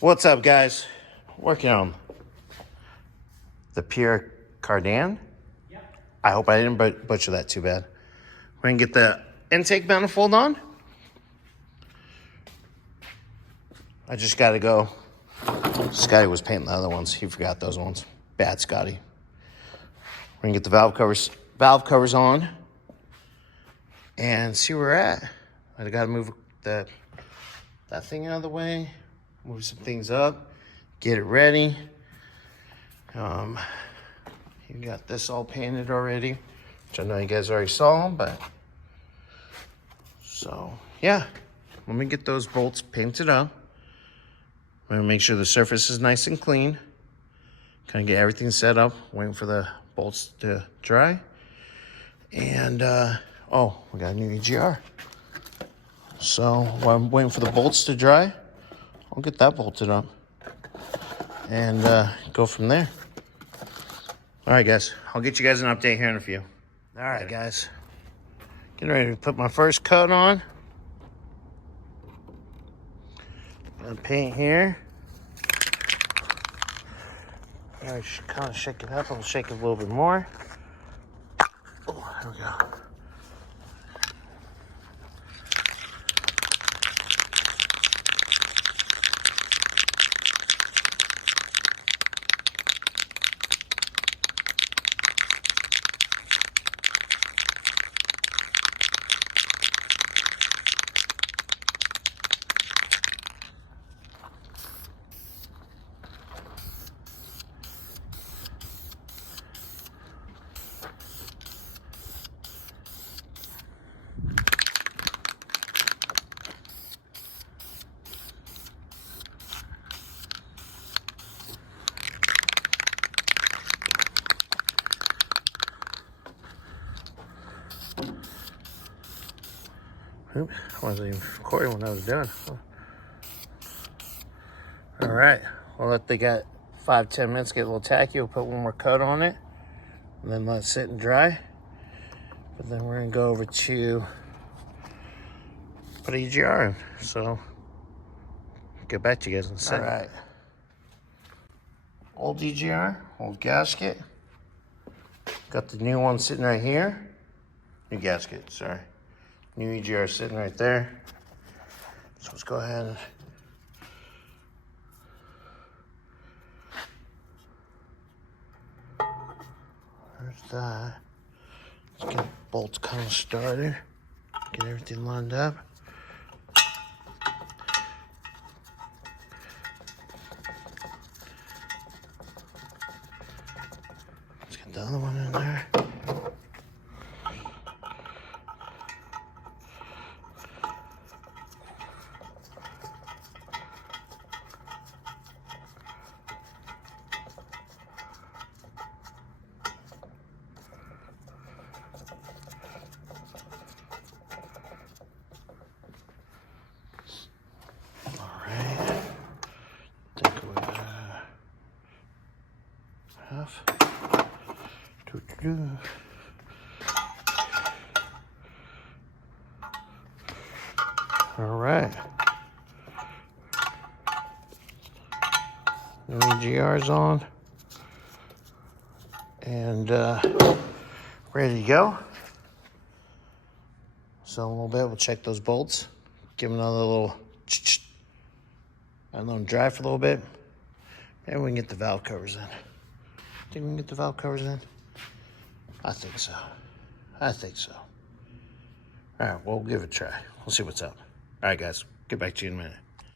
What's up, guys? Working on the Pierre Cardin. Yep. I hope I didn't butcher that too bad. We're gonna get the intake manifold on. I just gotta go. Scotty was painting the other ones. He forgot those ones. Bad Scotty. We're gonna get the valve covers on and see where we're at. I gotta move that thing out of the way, move some things up, get it ready. You got this all painted already, which I know you guys already saw, but so yeah, let me get those bolts painted up. I'm gonna make sure the surface is nice and clean. Kind of get everything set up, waiting for the bolts to dry. And oh, we got a new EGR. So while I'm waiting for the bolts to dry, I'll get that bolted up and go from there. All right, guys, I'll get you guys an update here in a few. All right, guys, getting ready to put my first coat on. Gonna paint here. I should kind of shake it up. I'll shake it a little bit more. Oh, there we go. Oops, I wasn't even recording when I was doing. All right, well, let they got 5-10 minutes, get a little tacky. We'll put one more coat on it, and then let it sit and dry. But then we're gonna go over to put EGR in. So get back to you guys in a second. All right, old EGR, old gasket. Got the new one sitting right here. New gasket, sorry. New EGR sitting right there. So let's go ahead and there's that. Let's get bolts kind of started. Get everything lined up. Let's get the other one in there. All right. New EGR's on. And ready to go. So in a little bit, we'll check those bolts. Give them another little and let them dry for a little bit. And we can get the valve covers in. Think we can get the valve covers in? I think so. I think so. All right, well, we'll give it a try. We'll see what's up. All right, guys, get back to you in a minute.